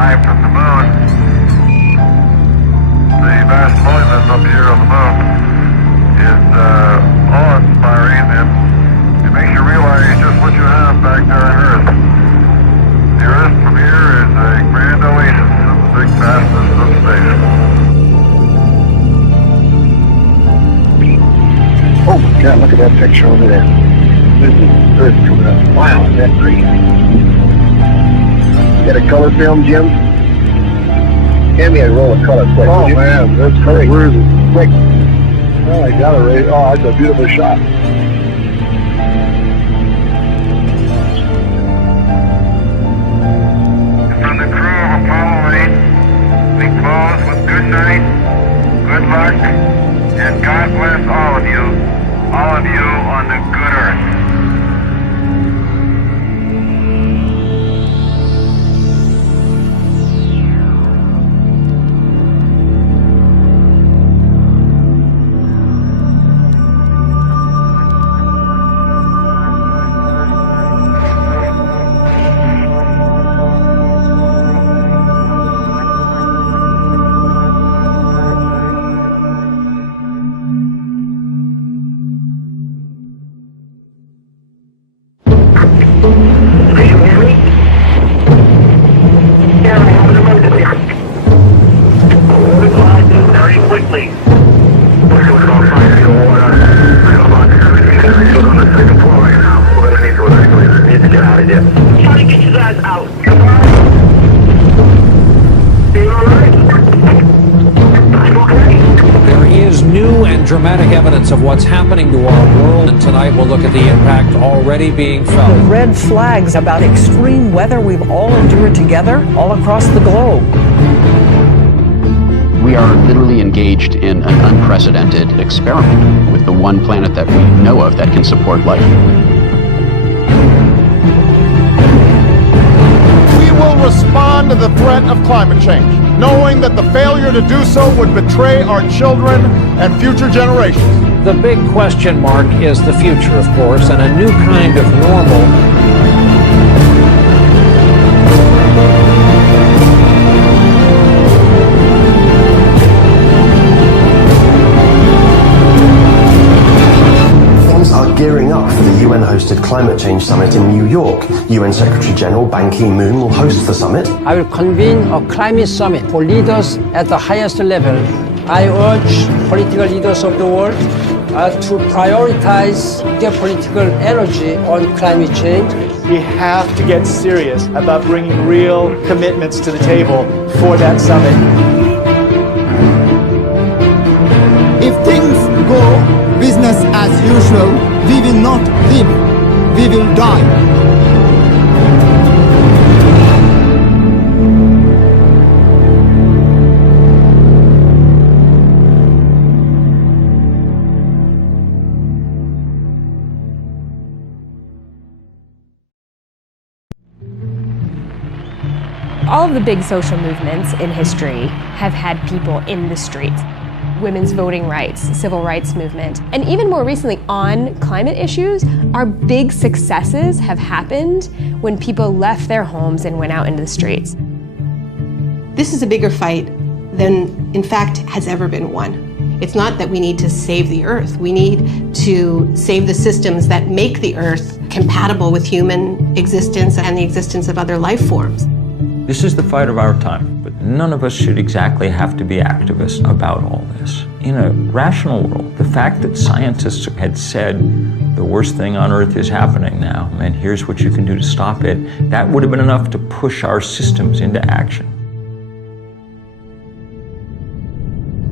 live from the moon. The vast volume up here on the moon is awe-inspiring, and it makes you realize just what you have back there on Earth. The Earth from here is a grand oasis of the big vastness of space. Oh my God, look at that picture over there. There's the Earth coming up. Wow, is that great? Got a color film, Jim? Hand me a roll of color, quick. Oh man, that's great. Where is it? Quick. Oh, I got it right. Oh, that's a beautiful shot. From the crew of Apollo 8, we close with good night, good luck, and God bless all of you on the good Earth. Dramatic evidence of what's happening to our world, and tonight we'll look at the impact already being felt. The red flags about extreme weather we've all endured together all across the globe. We are literally engaged in an unprecedented experiment with the one planet that we know of that can support life. We will respond to the threat of climate change, knowing that the failure to do so would betray our children and future generations. The big question mark is the future, of course, and a new kind of normal. Are gearing up for the UN-hosted Climate Change Summit in New York. UN Secretary General Ban Ki-moon will host the summit. I will convene a climate summit for leaders at the highest level. I urge political leaders of the world to prioritize their political energy on climate change. We have to get serious about bringing real commitments to the table for that summit. If things go business as usual, we will not live, we will die. All of the big social movements in history have had people in the streets. Women's voting rights, civil rights movement, and even more recently on climate issues, our big successes have happened when people left their homes and went out into the streets. This is a bigger fight than, in fact, has ever been won. It's not that we need to save the Earth. We need to save the systems that make the Earth compatible with human existence and the existence of other life forms. This is the fight of our time, but none of us should exactly have to be activists about all this. In a rational world, the fact that scientists had said the worst thing on Earth is happening now, and here's what you can do to stop it, that would have been enough to push our systems into action.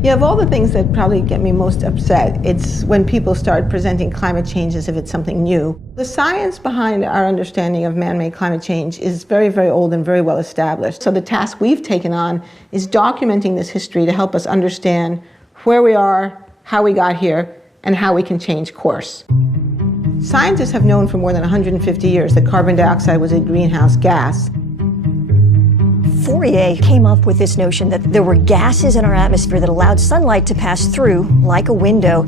Yeah, of all the things that probably get me most upset, it's when people start presenting climate change as if it's something new. The science behind our understanding of man-made climate change is very, very old and very well established. So the task we've taken on is documenting this history to help us understand where we are, how we got here, and how we can change course. Scientists have known for more than 150 years that carbon dioxide was a greenhouse gas. Fourier came up with this notion that there were gases in our atmosphere that allowed sunlight to pass through like a window,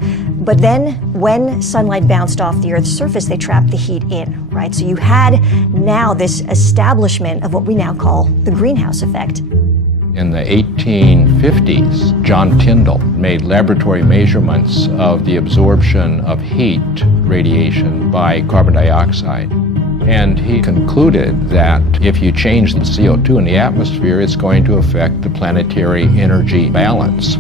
But then when sunlight bounced off the Earth's surface, they trapped the heat in, right? So you had now this establishment of what we now call the greenhouse effect. In the 1850s, John Tyndall made laboratory measurements of the absorption of heat radiation by carbon dioxide. And he concluded that if you change the CO2 in the atmosphere, it's going to affect the planetary energy balance.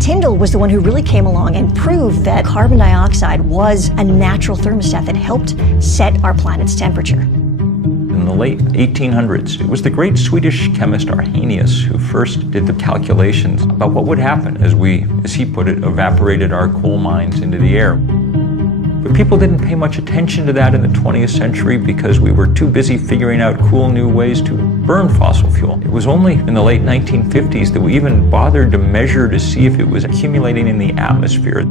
Tyndall was the one who really came along and proved that carbon dioxide was a natural thermostat that helped set our planet's temperature. In the late 1800s, it was the great Swedish chemist Arrhenius who first did the calculations about what would happen as we, as he put it, evaporated our coal mines into the air. But people didn't pay much attention to that in the 20th century because we were too busy figuring out cool new ways to burn fossil fuel. It was only in the late 1950s that we even bothered to measure to see if it was accumulating in the atmosphere.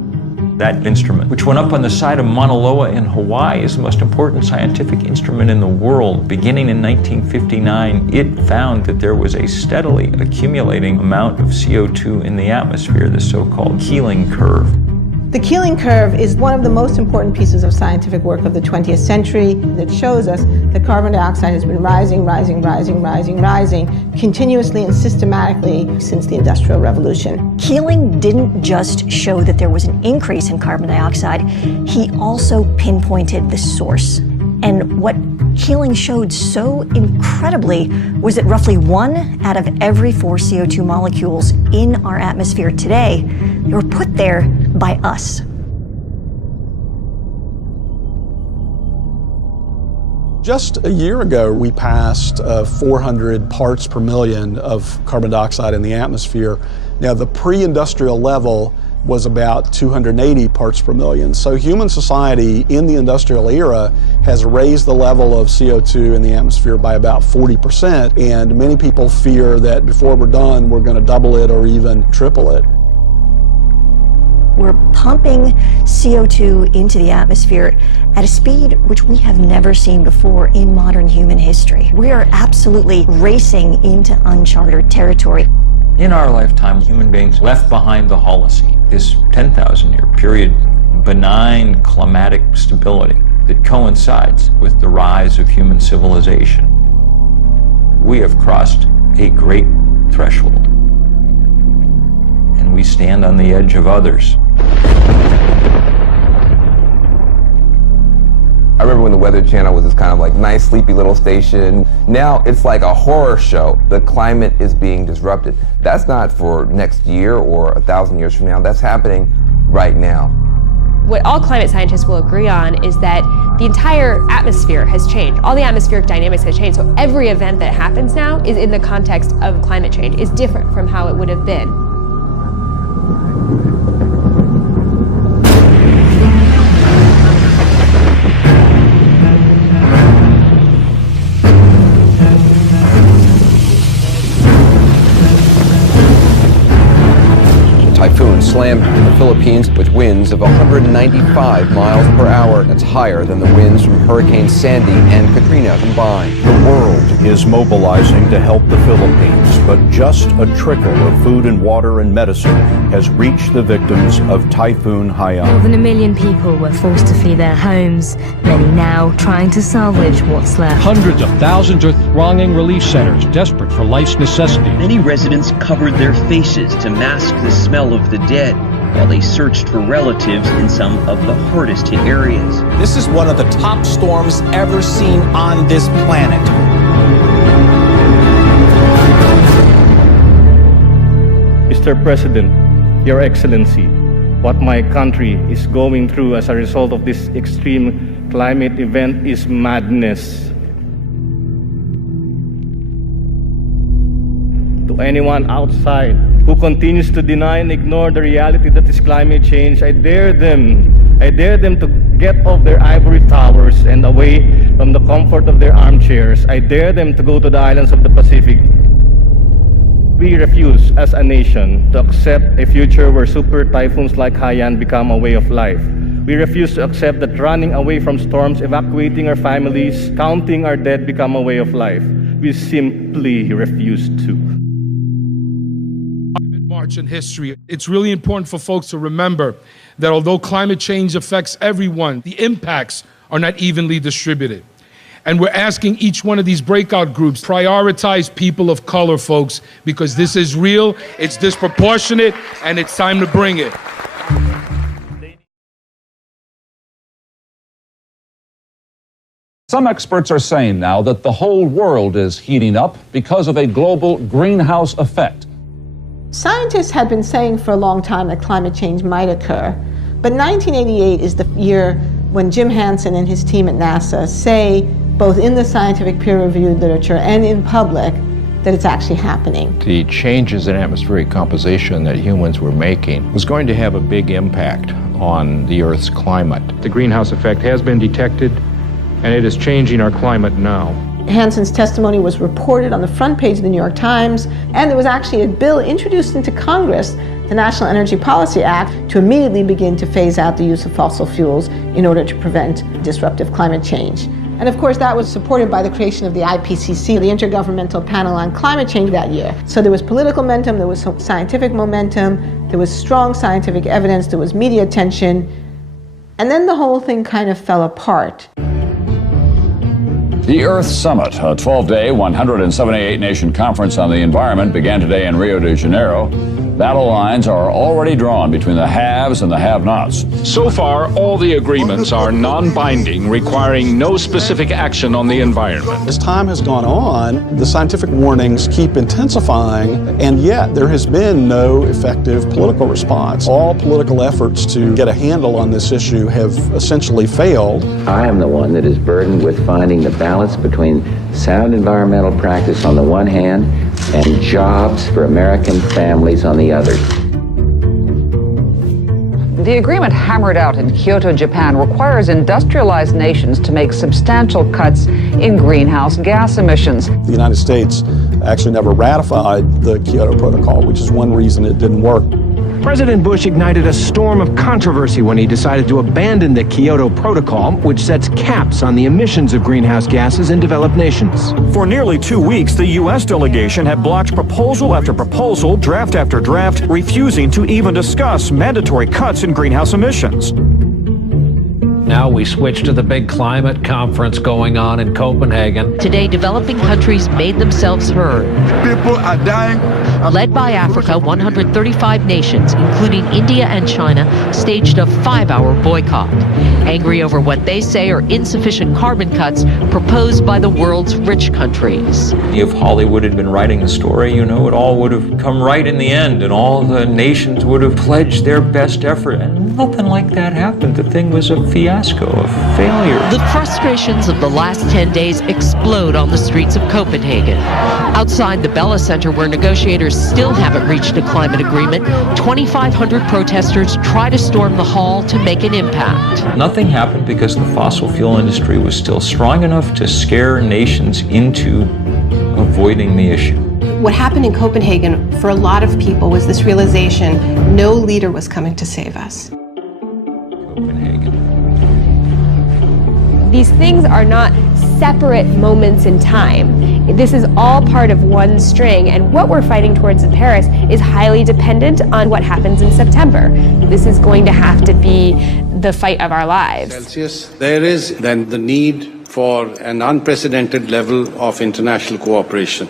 That instrument, which went up on the side of Mauna Loa in Hawaii, is the most important scientific instrument in the world. Beginning in 1959, it found that there was a steadily accumulating amount of CO2 in the atmosphere, the so-called Keeling curve. The Keeling curve is one of the most important pieces of scientific work of the 20th century that shows us that carbon dioxide has been rising continuously and systematically since the Industrial Revolution. Keeling didn't just show that there was an increase in carbon dioxide, he also pinpointed the source. And what Keeling showed so incredibly was that roughly 1 out of every 4 CO2 molecules in our atmosphere today were put there by us. Just a year ago, we passed 400 parts per million of carbon dioxide in the atmosphere. Now, the pre-industrial level was about 280 parts per million. So human society in the industrial era has raised the level of CO2 in the atmosphere by about 40%, and many people fear that before we're done, we're going to double it or even triple it. We're pumping CO2 into the atmosphere at a speed which we have never seen before in modern human history. We are absolutely racing into uncharted territory. In our lifetime, human beings left behind the Holocene, this 10,000-year period, benign climatic stability that coincides with the rise of human civilization. We have crossed a great threshold, and we stand on the edge of others. I remember when the Weather Channel was this kind of like nice, sleepy little station. Now it's like a horror show. The climate is being disrupted. That's not for next year or 1,000 years from now. That's happening right now. What all climate scientists will agree on is that the entire atmosphere has changed. All the atmospheric dynamics has changed. So every event that happens now is in the context of climate change, is different from how it would have been. Typhoon slammed the Philippines with winds of 195 miles per hour. That's higher than the winds from Hurricane Sandy and Katrina combined. The world is mobilizing to help the Philippines, but just a trickle of food and water and medicine has reached the victims of Typhoon Haiyan. More than 1 million people were forced to flee their homes, many now trying to salvage what's left. Hundreds of thousands are thronging relief centers, desperate for life's necessities. Many residents covered their faces to mask the smell of the dead while they searched for relatives in some of the hardest hit areas. This is one of the top storms ever seen on this planet. Mr. President, Your Excellency, what my country is going through as a result of this extreme climate event is madness. To anyone outside who continues to deny and ignore the reality that is climate change, I dare them to get off their ivory towers and away from the comfort of their armchairs. I dare them to go to the islands of the Pacific. We refuse as a nation to accept a future where super typhoons like Haiyan become a way of life. We refuse to accept that running away from storms, evacuating our families, counting our dead become a way of life. We simply refuse to. march in history. It's really important for folks to remember that although climate change affects everyone, the impacts are not evenly distributed. And we're asking each one of these breakout groups, prioritize people of color, folks, because this is real, it's disproportionate, and it's time to bring it. Some experts are saying now that the whole world is heating up because of a global greenhouse effect. Scientists had been saying for a long time that climate change might occur, but 1988 is the year when Jim Hansen and his team at NASA say, both in the scientific peer-reviewed literature and in public, that it's actually happening. The changes in atmospheric composition that humans were making was going to have a big impact on the Earth's climate. The greenhouse effect has been detected, and it is changing our climate now. Hansen's testimony was reported on the front page of the New York Times, and there was actually a bill introduced into Congress, the National Energy Policy Act, to immediately begin to phase out the use of fossil fuels in order to prevent disruptive climate change. And of course, that was supported by the creation of the IPCC, the Intergovernmental Panel on Climate Change, that year. So there was political momentum, there was scientific momentum, there was strong scientific evidence, there was media attention, and then the whole thing kind of fell apart. The Earth Summit, a 12-day, 178-nation conference on the environment, began today in Rio de Janeiro. Battle lines are already drawn between the haves and the have-nots. So far, all the agreements are non-binding, requiring no specific action on the environment. As time has gone on, the scientific warnings keep intensifying, and yet there has been no effective political response. All political efforts to get a handle on this issue have essentially failed. I am the one that is burdened with finding the balance between sound environmental practice on the one hand and jobs for American families on the other. The agreement hammered out in Kyoto, Japan, requires industrialized nations to make substantial cuts in greenhouse gas emissions. The United States actually never ratified the Kyoto Protocol, which is one reason it didn't work. President Bush ignited a storm of controversy when he decided to abandon the Kyoto Protocol, which sets caps on the emissions of greenhouse gases in developed nations. For nearly 2 weeks, the U.S. delegation had blocked proposal after proposal, draft after draft, refusing to even discuss mandatory cuts in greenhouse emissions. Now we switch to the big climate conference going on in Copenhagen. Today, developing countries made themselves heard. People are dying. Led by Africa, 135 nations, including India and China, staged a 5-hour boycott, angry over what they say are insufficient carbon cuts proposed by the world's rich countries. If Hollywood had been writing the story, you know, it all would have come right in the end, and all the nations would have pledged their best effort, and nothing like that happened. The thing was a fiasco, a failure. The frustrations of the last 10 days explode on the streets of Copenhagen. Outside the Bella Center, where negotiators still haven't reached a climate agreement, 2,500 protesters try to storm the hall to make an impact. Nothing happened because the fossil fuel industry was still strong enough to scare nations into avoiding the issue. What happened in Copenhagen for a lot of people was this realization no leader was coming to save us. These things are not separate moments in time. This is all part of one string, and what we're fighting towards in Paris is highly dependent on what happens in September. This is going to have to be the fight of our lives. Celsius, there is then the need for an unprecedented level of international cooperation.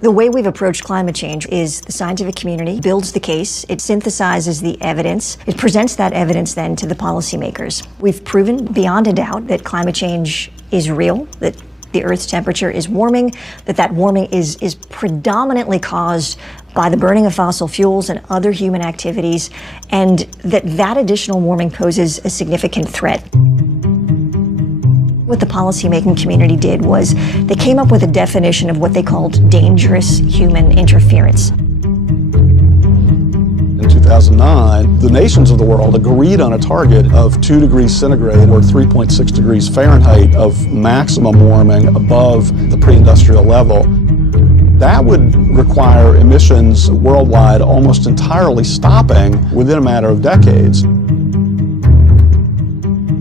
The way we've approached climate change is the scientific community builds the case, it synthesizes the evidence, it presents that evidence then to the policymakers. We've proven beyond a doubt that climate change is real, that the Earth's temperature is warming, that warming is predominantly caused by the burning of fossil fuels and other human activities, and that additional warming poses a significant threat. What the policymaking community did was they came up with a definition of what they called dangerous human interference. In 2009, the nations of the world agreed on a target of 2 degrees centigrade or 3.6 degrees Fahrenheit of maximum warming above the pre-industrial level. That would require emissions worldwide almost entirely stopping within a matter of decades.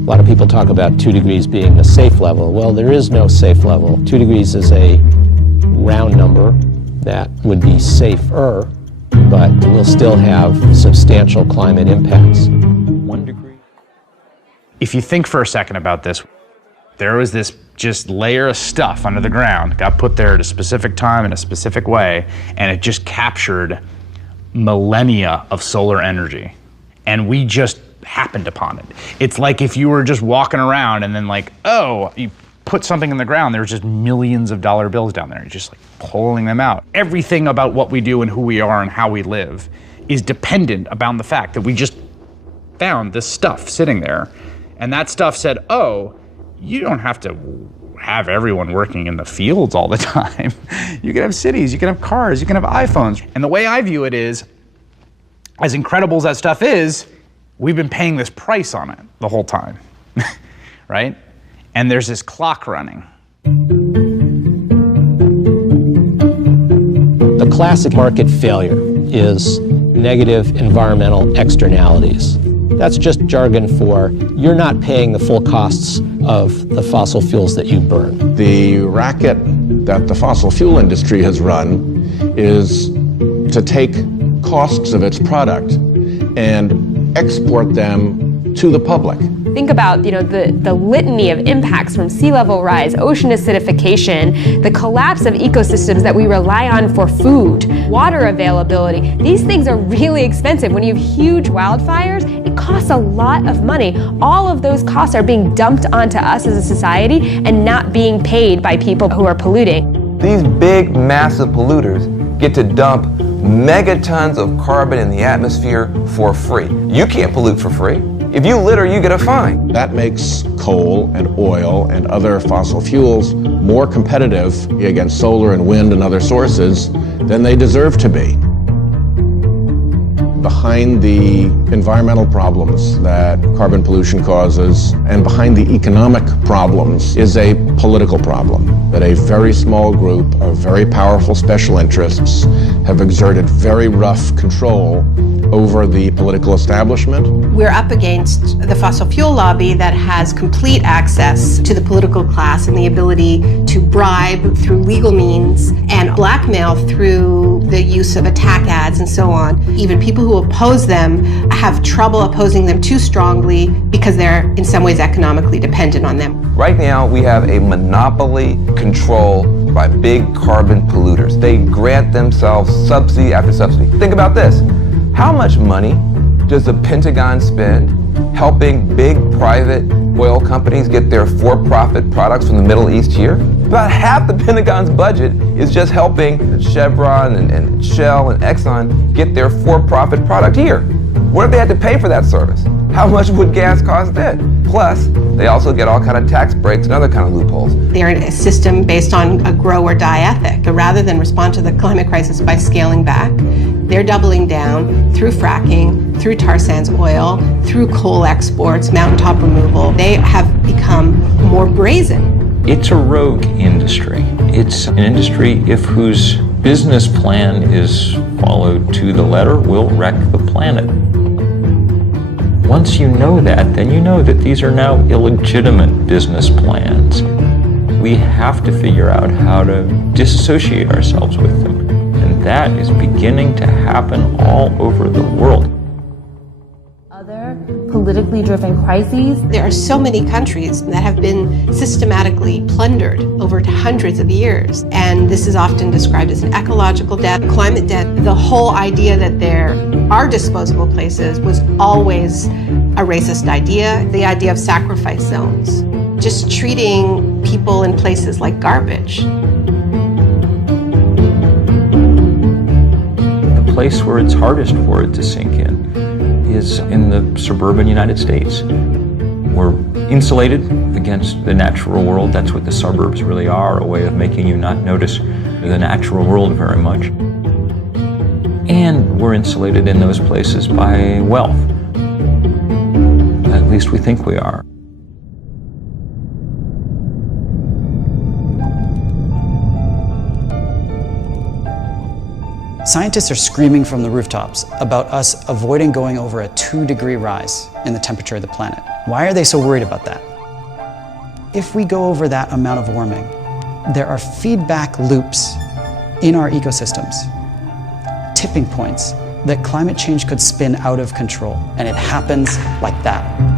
A lot of people talk about 2 degrees being the safe level. Well, there is no safe level. 2 degrees is a round number that would be safer, but we'll still have substantial climate impacts. 1 degree. If you think for a second about this, there was this just layer of stuff under the ground, got put there at a specific time in a specific way, and it just captured millennia of solar energy. And we just happened upon it. It's like if you were just walking around and then like, oh, you put something in the ground, there's just millions of dollar bills down there. You're just like pulling them out. Everything about what we do and who we are and how we live is dependent upon the fact that we just found this stuff sitting there. And that stuff said, oh, you don't have to have everyone working in the fields all the time. You can have cities, you can have cars, you can have iPhones. And the way I view it is, as incredible as that stuff is, we've been paying this price on it the whole time, right? And there's this clock running. The classic market failure is negative environmental externalities. That's just jargon for you're not paying the full costs of the fossil fuels that you burn. The racket that the fossil fuel industry has run is to take costs of its product and export them to the public. Think about, the litany of impacts from sea level rise, ocean acidification, the collapse of ecosystems that we rely on for food, water availability. These things are really expensive. When you have huge wildfires, it costs a lot of money. All of those costs are being dumped onto us as a society and not being paid by people who are polluting. These big, massive polluters get to dump megatons of carbon in the atmosphere for free. You can't pollute for free. If you litter, you get a fine. That makes coal and oil and other fossil fuels more competitive against solar and wind and other sources than they deserve to be. Behind the environmental problems that carbon pollution causes and behind the economic problems is a political problem that a very small group of very powerful special interests have exerted very rough control over the political establishment. We're up against the fossil fuel lobby that has complete access to the political class and the ability to bribe through legal means and blackmail through the use of attack ads and so on. Even people who oppose them have trouble opposing them too strongly because they're in some ways economically dependent on them. Right now, we have a monopoly control by big carbon polluters. They grant themselves subsidy after subsidy. Think about this. How much money does the Pentagon spend helping big private oil companies get their for-profit products from the Middle East here? About half the Pentagon's budget is just helping Chevron and Shell and Exxon get their for-profit product here. What if they had to pay for that service? How much would gas cost then? Plus, they also get all kind of tax breaks and other kind of loopholes. They're in a system based on a grow or die ethic. But rather than respond to the climate crisis by scaling back, they're doubling down through fracking, through tar sands oil, through coal exports, mountaintop removal. They have become more brazen. It's a rogue industry. It's an industry whose business plan is followed to the letter will wreck the planet. Once you know that, then you know that these are now illegitimate business plans. We have to figure out how to disassociate ourselves with them. And that is beginning to happen all over the world. Other politically driven crises. There are so many countries that have been systematically plundered over hundreds of years. And this is often described as an ecological debt, climate debt. The whole idea that there are disposable places was always a racist idea, the idea of sacrifice zones. Just treating people in places like garbage. The place where it's hardest for it to sink in is in the suburban United States. We're insulated against the natural world. That's what the suburbs really are, a way of making you not notice the natural world very much. And we're insulated in those places by wealth. At least we think we are. Scientists are screaming from the rooftops about us avoiding going over a 2-degree rise in the temperature of the planet. Why are they so worried about that? If we go over that amount of warming, there are feedback loops in our ecosystems. tipping points that climate change could spin out of control, and it happens like that.